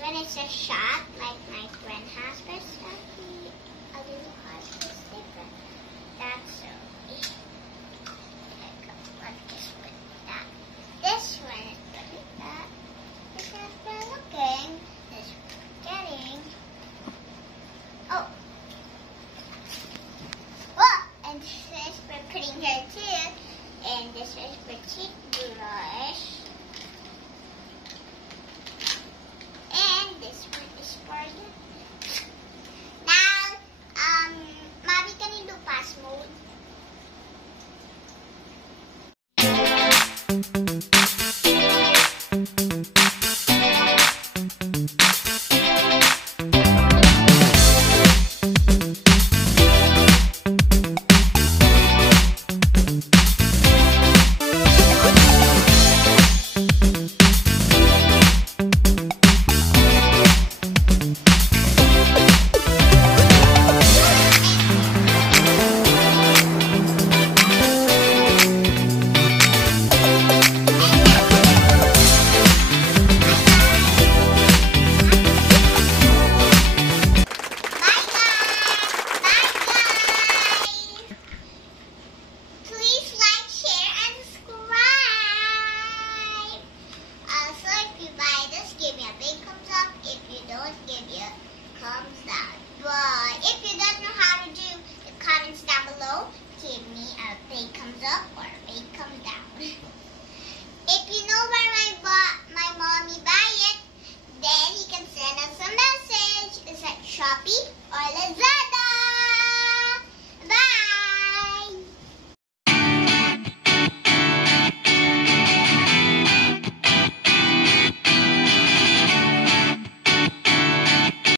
one is a shot, like my friend has for Sophie. A little has for different. That's so. What is with that? This one is with that. This is for looking. This one for getting. Oh. Well, and this is for putting her too. And this is for toothbrush. And this one is for you. Now, Mommy, can you do pass mode? Thumbs down. But if you don't know how to do the comments down below, give me a big thumbs up or a big thumbs down. If you know where my mommy buy it, then you can send us a message. It's at Shopee or Lazada.